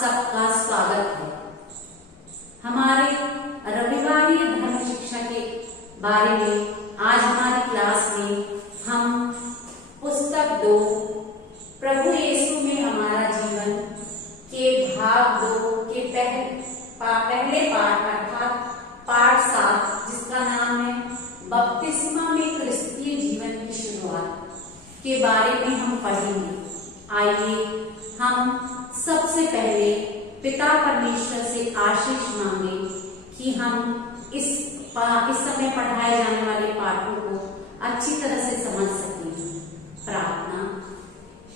सबका स्वागत है। हमारे रविवारीय धर्म शिक्षा के बारे में आज हमारी क्लास में हम पुस्तक 2 प्रभु यीशु में हमारा जीवन के भाग 2 के पहले पाठ अर्थात पाठ 7 जिसका नाम है बपतिस्मा में क्रिस्तीय जीवन की शुरुआत के बारे में हम पढ़ेंगे। आइए हम सबसे पहले पिता परमेश्वर से आशीष मांगे कि हम इस समय पढ़ाए जाने वाले पाठों को अच्छी तरह से समझ सकें। प्रार्थना।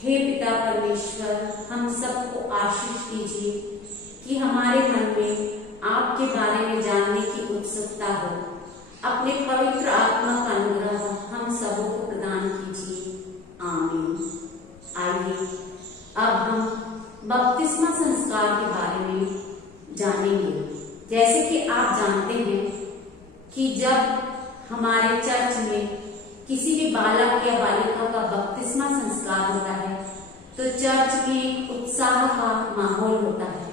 हे पिता परमेश्वर, हम सबको आशीष दीजिए कि हमारे मन में आपके बारे में जानने की उत्सुकता हो। अपने पवित्र आत्मा का अनुग्रह हम सबों को प्रदान कीजिए। आमीन। आइए अब हम बपतिस्मा संस्कार के बारे में जानेंगे। जैसे कि आप जानते हैं कि जब हमारे चर्च में किसी भी बालक या बालिका का बपतिस्मा संस्कार होता है तो चर्च में एक उत्साह का माहौल होता है।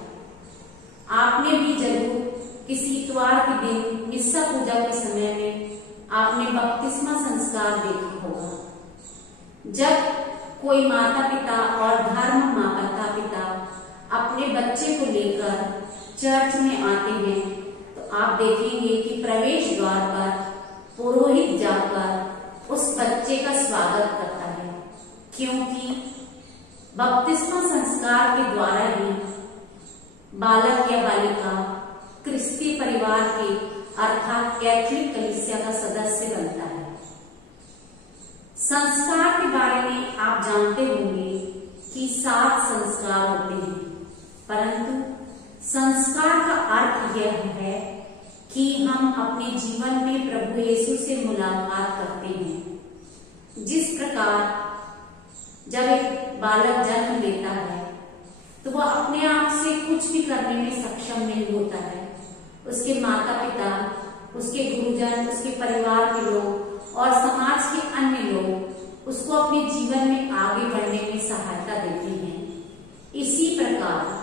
आपने भी जरूर किसी इतवार के दिन मिस्सा पूजा के समय में आपने बपतिस्मा संस्कार देखा होगा। जब कोई माता पिता और धर्म माता पिता अपने बच्चे को लेकर चर्च में आते हैं तो आप देखेंगे कि प्रवेश द्वार पर पुरोहित जाकर उस बच्चे का स्वागत करता है, क्योंकि बपतिस्मा संस्कार के द्वारा ही बालक या बालिका क्रिस्तीय परिवार के अर्थात कैथोलिक कलीसिया का सदस्य बनता है। संस्कार के बारे में आप जानते होंगे कि 7 संस्कार होते हैं, परंतु संस्कार का अर्थ यह है कि हम अपने जीवन में प्रभु यीशु से मुलाकात करते हैं। जिस प्रकार जब एक बालक जन्म लेता है तो वह अपने आप से कुछ भी करने में सक्षम नहीं होता है। उसके माता पिता, उसके गुरुजन, उसके परिवार के लोग और समाज के अन्य लोग उसको अपने जीवन में आगे बढ़ने में सहायता देते हैं। इसी प्रकार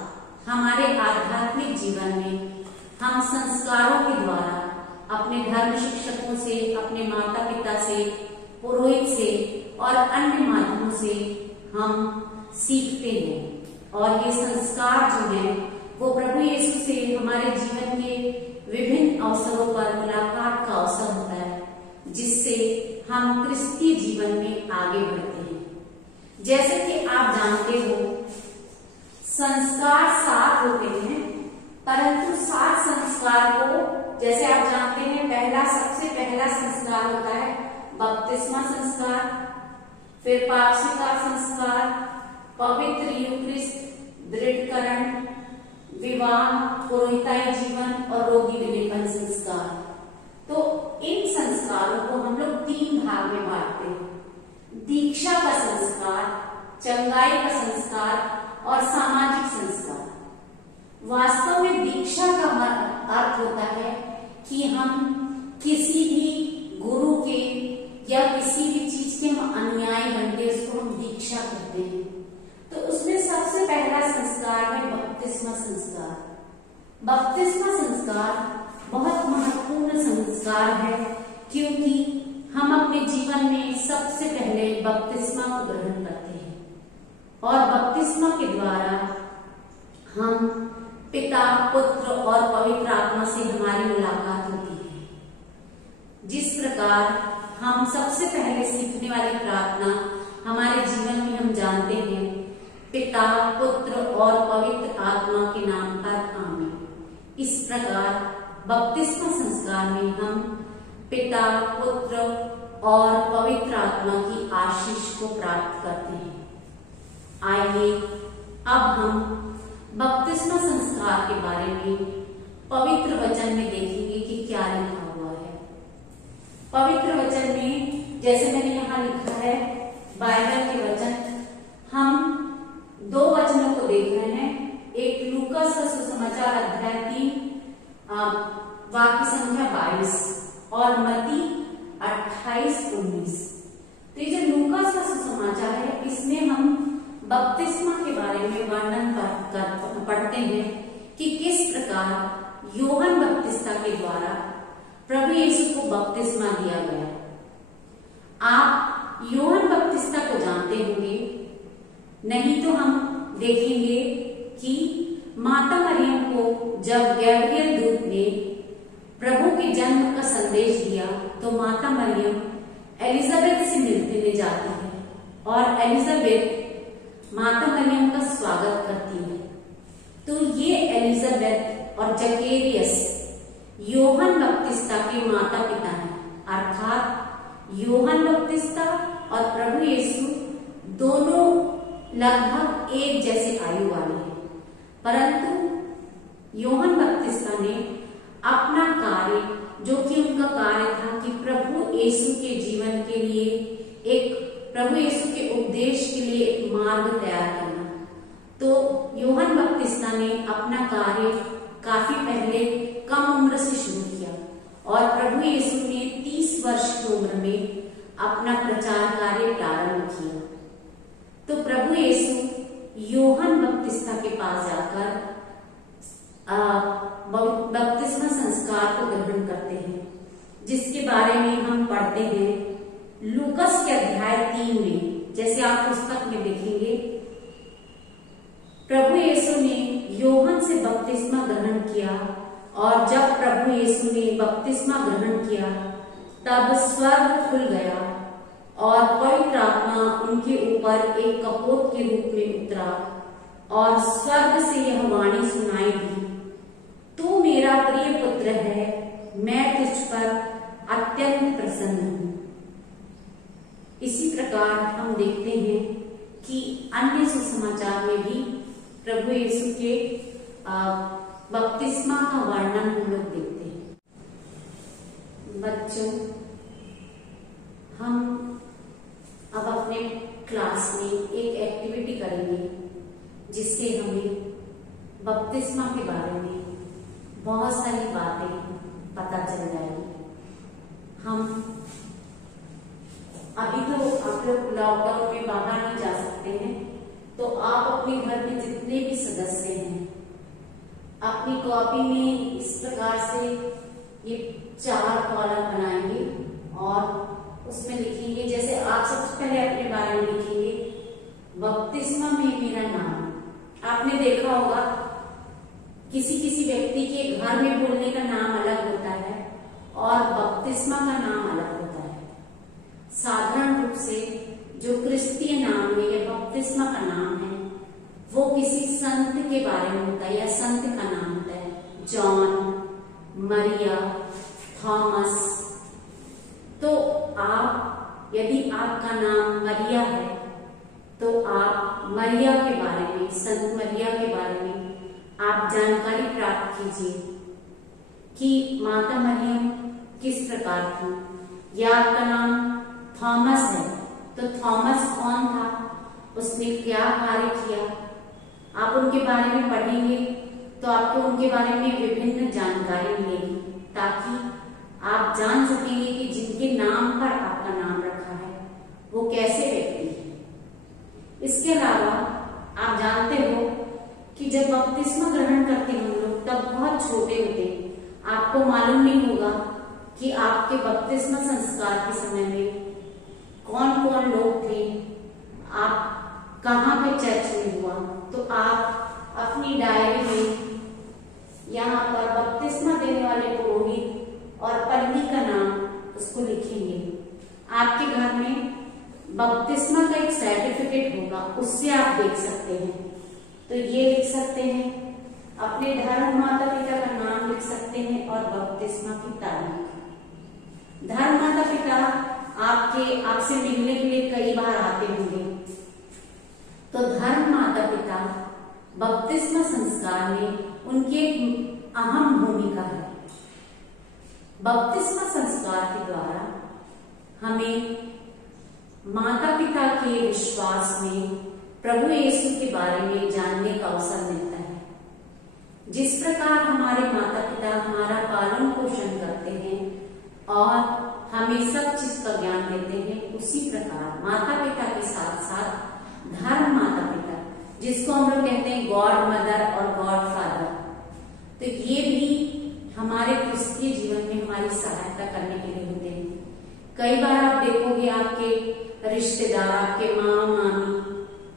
हमारे आध्यात्मिक जीवन में हम संस्कारों के द्वारा अपने धर्म शिक्षकों से, अपने माता पिता से, पुरोहित से और अन्य माध्यमों से हम सीखते हैं। और ये संस्कार जो है वो प्रभु यीशु से हमारे जीवन के विभिन्न अवसरों पर मुलाकात का अवसर होता है, जिससे हम क्रिस्तीय जीवन में आगे बढ़ते हैं। जैसे कि आप जानते हो संस्कार 7 होते हैं, परंतु 7 संस्कार को जैसे आप जानते हैं सबसे पहला संस्कार होता है बपतिस्मा संस्कार, फिर पाप स्वीकार संस्कार, पवित्र यूक्रिस्ट, दृढ़करण, विवाह, पुरोहिताई जीवन और रोगी विलेपन संस्कार। तो इन संस्कारों को हम लोग 3 भाग में बांटते हैं। दीक्षा का संस्कार, चंगाई का संस्कार और सामाजिक संस्कार। वास्तव में दीक्षा का अर्थ होता है कि हम किसी भी गुरु के या किसी भी चीज के हम अनुयायी बनते, उसको हम दीक्षा कहते हैं। तो उसमें सबसे पहला संस्कार है बपतिस्मा संस्कार। बपतिस्मा संस्कार बहुत महत्वपूर्ण संस्कार है, क्योंकि हम अपने जीवन में सबसे पहले बपतिस्मा को ग्रहण करते हैं और बपतिस्मा के द्वारा हम पिता, पुत्र और पवित्र आत्मा से हमारी मुलाकात होती है। जिस प्रकार हम सबसे पहले सीखने वाली प्रार्थना हमारे जीवन में हम जानते हैं, पिता, पुत्र और पवित्र आत्मा के नाम पर आमीन। इस प्रकार बपतिस्मा संस्कार में हम पिता, पुत्र और पवित्र आत्मा की आशीष को प्राप्त करते हैं। आइए अब हम बपतिस्मा संस्कार के बारे में पवित्र वचन में देखेंगे कि क्या लिखा हुआ है। पवित्र वचन में जैसे मैंने यहाँ लिखा है बाइबल के वचन, हम 2 वचनों को देख रहे हैं। एक लूकास का सुसमाचार अध्याय 3 वाक्य संख्या 22 और मत्ती 28-19। तो ये जो लूकास का सुसमाचार है इसमें हम बपतिस्मा के बारे में वर्णन पढ़ते हैं कि किस प्रकार यूहन्ना बपतिस्ता के द्वारा प्रभु यीशु को बपतिस्मा दिया गया। आप यूहन्ना बपतिस्ता को जानते होंगे, नहीं तो हम देखेंगे कि माता मरियम को जब गैब्रियल दूत ने प्रभु के जन्म का संदेश दिया तो माता मरियम एलिजाबेथ से मिलने जाती है और एलिजाबेथ माता मरियम का स्वागत करती है। तो ये एलिजाबेथ और जकेरियस यूहन्ना बपतिस्ता के माता पिता हैं, अर्थात यूहन्ना बपतिस्ता और प्रभु यीशु दोनों लगभग एक जैसे आयु वाले हैं, परंतु यूहन्ना बपतिस्ता ने अपना कार्य, जो कि उनका कार्य था कि प्रभु यीशु के जीवन के लिए प्रभु यीशु के उपदेश के लिए एक मार्ग तैयार करना, तो यूहन्ना बपतिस्ता ने अपना कार्य काफी पहले कम उम्र से शुरू किया और प्रभु यीशु ने 30 वर्ष की उम्र में अपना प्रचार कार्य प्रारंभ किया। तो प्रभु यीशु यूहन्ना बपतिस्ता के पास जाकर बपतिस्मा संस्कार को ग्रहण करते हैं, जिसके बारे में हम पढ़ते हैं लूकस के अध्याय 3 में। जैसे आप पुस्तक में देखेंगे, प्रभु यीशु ने यूहन्ना से बपतिस्मा ग्रहण किया और जब प्रभु यीशु ने बपतिस्मा ग्रहण किया तब स्वर्ग खुल गया और पवित्र आत्मा उनके ऊपर एक कपोत के रूप में उतरा और स्वर्ग से यह वाणी सुनाई दी, तू मेरा प्रिय पुत्र है, मैं तुझ पर अत्यंत प्रसन्न हूं। इसी प्रकार हम देखते हैं कि अन्य सुसमाचार में भी प्रभु यीशु के बपतिस्मा का वर्णन हम लोग देखते हैं। बच्चों, हम अब अपने क्लास में एक एक्टिविटी करेंगे जिससे हमें बपतिस्मा के बारे में बहुत सारी बातें पता चल जाएगी। हम अभी तो आप लोग लॉकडाउन में बाहर नहीं जा सकते हैं, तो आप अपने घर में जितने भी सदस्य हैं अपनी कॉपी में इस प्रकार से ये 4 कॉलम बनाएंगे और उसमें लिखेंगे, जैसे आप सबसे पहले अपने बारे में लिखेंगे बपतिस्मा में मेरा नाम। आपने देखा होगा किसी किसी व्यक्ति के घर में बोलने का नाम अलग होता है और बपतिस्मा का नाम अलग होता है। साधारण रूप से जो क्रिस्तीय नाम है या बपतिस्मा का नाम है वो किसी संत के बारे में होता है या संत का नाम होता है, जॉन, मरिया, थॉमस। तो आप, यदि आपका नाम मरिया है तो आप मरिया के बारे में, संत मरिया के बारे में आप जानकारी प्राप्त कीजिए कि माता मरियम किस प्रकार थी। या आपका नाम थॉमस है तो थॉमस कौन था, उसने क्या कार्य किया, आप उनके बारे में पढ़ेंगे तो आपको उनके बारे में विभिन्न जानकारी मिलेगी, ताकि आप जान सकेंगे कि जिनके नाम पर आपका नाम रखा है वो कैसे व्यक्ति है। इसके अलावा आप जानते हो कि जब बपतिस्मा ग्रहण करते हैं हम लोग तब बहुत छोटे होते हैं, आपको मालूम नहीं होगा कि आपके बपतिस्मा संस्कार के समय में कौन कौन लोग थे, आप कहाँ पे चर्च में हुआ। तो आप अपनी डायरी में यहाँ पर बपतिस्मा देने वाले पुरोहित और पन्नी का नाम उसको लिखेंगे। आपके घर में बपतिस्मा का एक सर्टिफिकेट होगा, उससे आप देख सकते हैं। तो ये लिख सकते हैं, अपने धर्म माता पिता का नाम लिख सकते हैं और बपतिस्मा की तारीख। धर्म माता पिता आपसे मिलने के लिए कई बार आते होंगे, तो धर्म माता पिता बपतिस्मा संस्कार में उनकी एक अहम भूमिका है। बपतिस्मा संस्कार के द्वारा हमें माता पिता के विश्वास में प्रभु यीशु के बारे में जानने का अवसर मिलता है। जिस प्रकार हमारे माता पिता हमारा पालन पोषण करते हैं और हमें सब चीज का ज्ञान देते हैं, उसी प्रकार माता पिता के साथ साथ धर्म माता पिता जिसको हम लोग कहते हैं गॉड मदर और गॉड फादर। तो ये भी हमारे क्रिस्तीय जीवन में हमारी सहायता करने के लिए होते हैं। कई बार आप देखोगे आपके रिश्तेदार, आपके माँ मामी,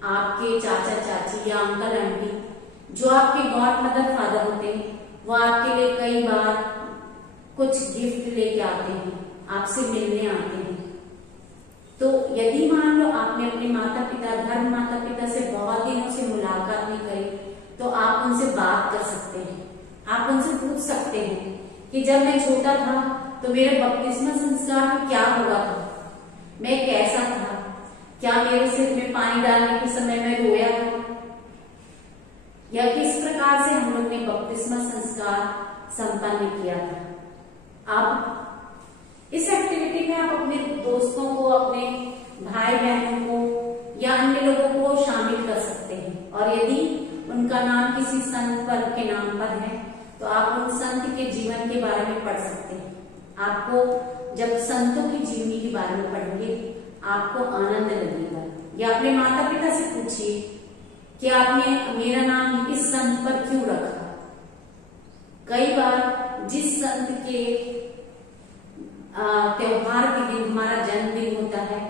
आपके चाचा चाची या अंकल आंटी जो आपके गॉड मदर फादर होते हैं, वो आपके लिए कई बार कुछ गिफ्ट लेके आते हैं, आपसे मिलने आते हैं। तो यदि मान लो आपने अपने माता पिता, धर्म माता पिता से बहुत दिनों से मुलाकात नहीं करी, तो आप उनसे बात कर सकते हैं। आप उनसे पूछ सकते हैं कि जब मैं छोटा था तो मेरे बपतिस्मा संस्कार में क्या हुआ था, मैं कैसा था, क्या मेरे सिर में पानी डालने के समय मैं रोया था, या किस प्रकार से हम लोग ने बपतिस्मा संस्कार संपन्न किया था। अब इस एक्टिविटी में आप अपने दोस्तों को, अपने भाई बहनों को या अन्य लोगों को शामिल कर सकते हैं। और यदि उनका नाम किसी संत पर के नाम पर है तो आप उन संत के जीवन के बारे में पढ़ सकते हैं। आपको जब संतों की जीवनी के बारे में पढ़ेंगे आपको आनंद लगेगा। या अपने माता पिता से पूछिए कि आपने मेरा नाम इस संत पर क्यों रखा। कई बार जिस संत के त्योहार के दिन हमारा जन्मदिन होता है,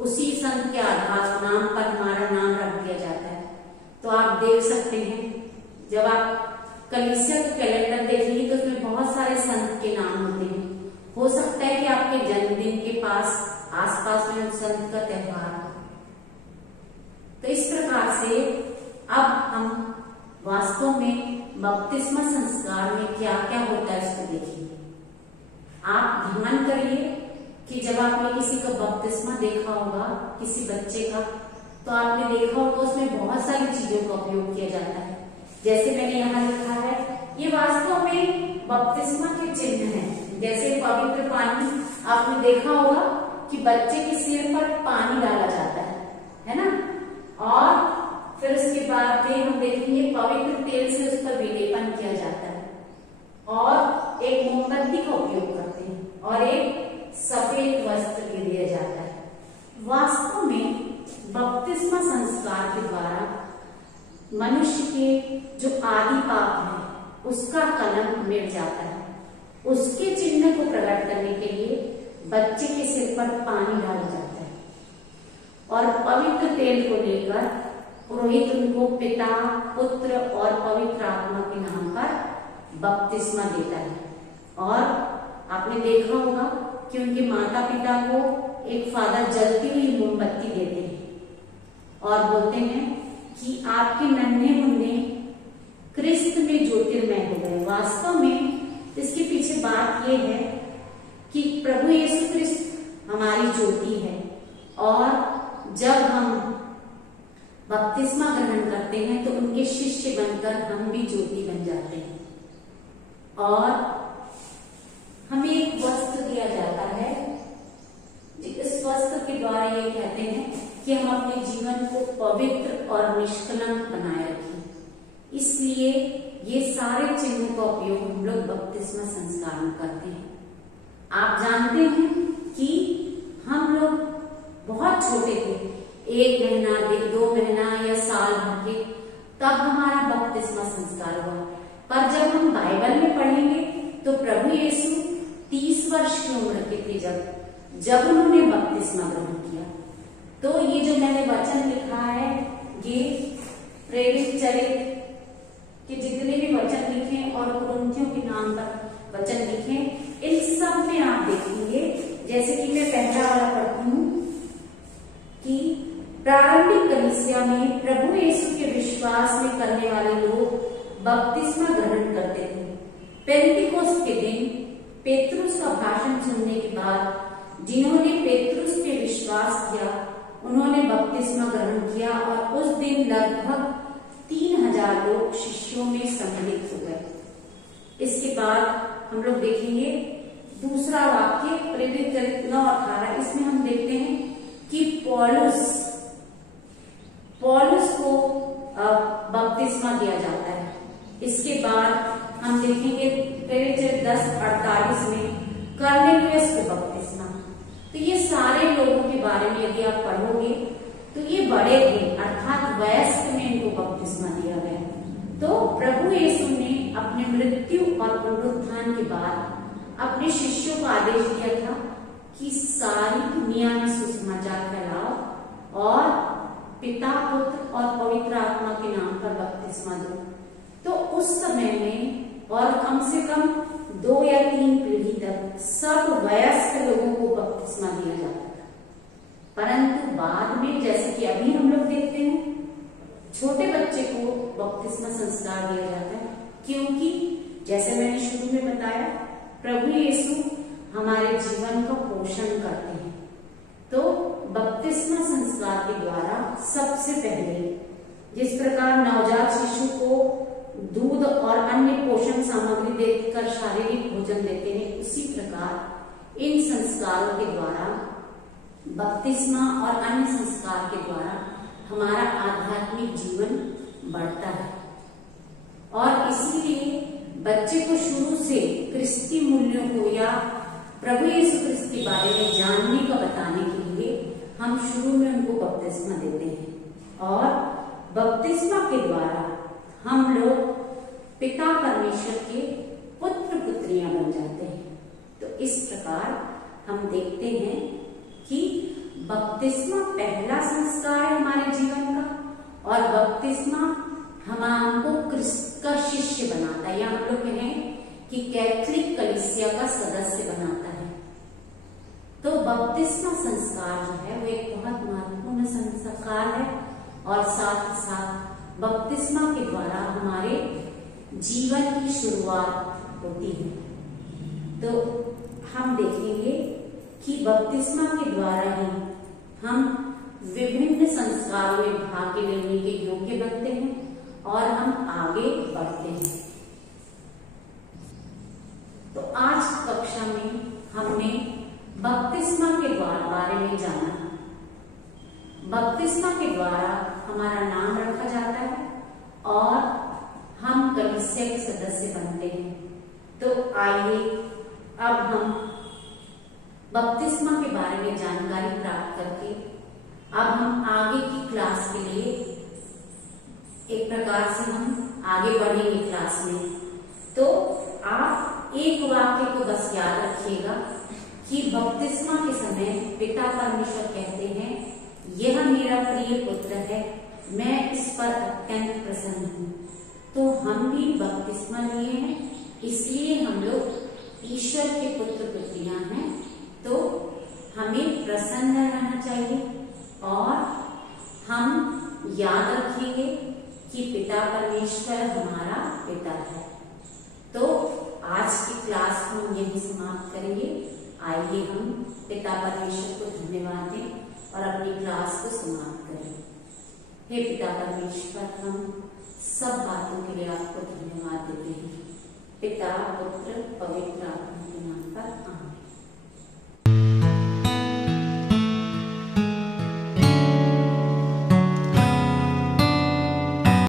उसी संत के आधार नाम पर हमारा नाम रख दिया जाता है। तो आप देख सकते हैं, जब आप कलीसिया का कैलेंडर देखेंगे तो उसमें बहुत सारे संत के नाम होते हैं। हो सकता है कि आपके जन्मदिन के पास आसपास में उस संत का त्योहार हो। तो इस प्रकार से अब हम वास्तव में बपतिस्मा संस्कार में क्या क्या होता है उसको देखिए। आप ध्यान करिए कि जब आपने किसी का बपतिस्मा देखा होगा, किसी बच्चे का, तो आपने देखा होगा उसमें बहुत सारी चीजों का उपयोग किया जाता है। जैसे मैंने यहाँ लिखा है, ये वास्तव में बपतिस्मा के चिन्ह हैं। जैसे पवित्र पानी, आपने देखा होगा कि बच्चे के सिर पर पानी डाला जाता है ना, और फिर उसके बाद में हम देखेंगे पवित्र तेल से उस पर विलेपन किया जाता है, और एक मोमबत्ती का उपयोग करते हैं, और एक सफेद वस्त्र दिया जाता है। वास्तव में बपतिस्मा संस्कार के द्वारा मनुष्य के जो आदि पाप है उसका कलंक मिट जाता है। उसके चिन्ह को प्रकट करने के लिए बच्चे के सिर पर पानी डाला जाता है, और पवित्र तेल को लेकर पुरोहित उनको पिता, पुत्र और पवित्र आत्मा के नाम पर बपतिस्मा देता है। और आपने देखा होगा कि उनके माता पिता को एक फादर जलती हुई मोमबत्ती देते हैं और बोलते हैं कि आपके नन्हे मुन्ने क्रिस्त में ज्योतिर्मय हो गए। वास्तव में इसके पीछे बात यह है कि प्रभु यीशु क्रिस्त हमारी ज्योति है, और जब हम बपतिस्मा ग्रहण करते हैं तो उनके शिष्य बनकर हम भी ज्योति बन जाते हैं। और हमें एक वस्त्र दिया जाता है, इस वस्त्र के द्वारा ये कहते हैं कि हम अपने जीवन को पवित्र और निष्कलंक बनाए रखें। इसलिए ये सारे चिन्ह का उपयोग हम लोग बपतिस्मा संस्कार में करते हैं। आप जानते हैं कि हम लोग बहुत छोटे थे, 1 महीना, 2 महीना या साल भर के, तब हमारा बपतिस्मा संस्कार हुआ। पर जब हम बाइबल में पढ़ेंगे तो प्रभु यीशु 30 वर्ष की उम्र के थे जब उन्होंने बपतिस्मा ग्रहण किया। तो ये जो मैंने वचन लिखा है, ये प्रेरित चरित्र के जितने भी वचन लिखे और कुरिन्थियों के नाम पर वचन लिखे, इन सब में आप देखेंगे, जैसे कि मैं पहला वाला पढ़ती हूँ कि प्रारंभिक कलीसिया में प्रभु यीशु के विश्वास में करने वाले लोग बपतिस्मा ग्रहण करते थे। पेंतिकोस्त के दिन पेतरुस का भाषण सुनने के बाद जिन्होंने पेतरुस पे विश्वास किया उन्होंने बपतिस्मा ग्रहण किया, और उस दिन लगभग 3000 लोग शिष्यों में सम्मिलित हो गए। इसके बाद हम लोग देखेंगे दूसरा वाक्य प्रेरित चरित्र 9:18। इसमें हम देखते हैं कि पौलुस को बपतिस्मा दिया जाता है। इसके बाद हम देखेंगे प्रेरित चरित्र 10:48 में कर्नेलियस को बपतिस्मा। तो ये सारे लोगों के बारे में यदि आप पढ़ोगे तो ये बड़े थे, अर्थात वयस्क में इनको पुनरुत्थान के बाद अपने शिष्यों को आदेश दिया था कि सारी दुनिया में सुसमाचार फैलाओ और पिता, पुत्र और पवित्र आत्मा के नाम पर बपतिस्मा दो। तो उस समय में और कम से कम 2 या 3 पीढ़ी तक सब वयस्क लोगों को बपतिस्मा दिया जाता था, परंतु बाद में जैसे कि अभी हम लोग देखते हैं छोटे बच्चे को बपतिस्मा संस्कार दिया जाता है, क्योंकि जैसे मैंने शुरू में बताया प्रभु यीशु हमारे जीवन का पोषण करते हैं। तो बपतिस्मा संस्कार के द्वारा सबसे पहले जिस प्रकार नवजात शिशु को दूध और अन्य पोषण सामग्री देकर शारीरिक भोजन देते हैं, उसी प्रकार इन संस्कारों के द्वारा बपतिस्मा और अन्य संस्कार के द्वारा हमारा आध्यात्मिक जीवन बढ़ता है। और इसीलिए बच्चे को शुरू से क्रिस्ती मूल्यों को या प्रभु यीशु क्रिस्त के बारे में जानने का बताने के लिए हम शुरू में उनको बपतिस्मा देते हैं और बपतिस्मा के द्वारा हम लोग पिता परमेश्वर के पुत्र पुत्रियां बन जाते हैं। तो इस प्रकार हम देखते हैं कि बपतिस्मा पहला संस्कार है हमारे जीवन का और बपतिस्मा हमको क्रिस्त का शिष्य बनाता है या हम लोग कहें कि कैथोलिक कलीसिया का सदस्य बनाता है। तो बपतिस्मा संस्कार जो है वो एक बहुत महत्वपूर्ण संस्कार है और साथ ही साथ बपतिस्मा के द्वारा हमारे जीवन की शुरुआत होती है। तो हम देखेंगे कि बपतिस्मा के द्वारा ही हम विभिन्न संस्कारों में भाग लेने के योग्य बनते हैं और हम आगे बढ़ते हैं। तो आज कक्षा में हमने बपतिस्मा के बारे में जाना। बपतिस्मा के द्वारा हमारा नाम रखा जाता है और हम कलीसिया के सदस्य बनते हैं। तो आइए अब हम बपतिस्मा के बारे में जानकारी प्राप्त करके अब हम आगे की क्लास के लिए एक प्रकार से हम आगे बढ़ेंगे क्लास में। तो आप एक वाक्य को बस याद रखिएगा कि बपतिस्मा के समय पिता परमेश्वर कहते हैं, यह मेरा प्रिय पुत्र है, मैं इस पर अत्यंत प्रसन्न हूँ। तो हम भी बपतिस्मा लिए हैं, इसलिए हम लोग ईश्वर के पुत्र पुत्रियां हैं। तो हमें प्रसन्न रहना चाहिए और हम याद रखेंगे कि पिता परमेश्वर हमारा पिता है। तो आज की क्लास को हम यही समाप्त करेंगे। आइए हम पिता परमेश्वर को धन्यवाद दें और अपनी क्लास को समाप्त करें। हे पिता परमेश्वर, हम सब बातों के लिए आपको धन्यवाद देते हैं। पिता, पुत्र, पवित्र आत्मा।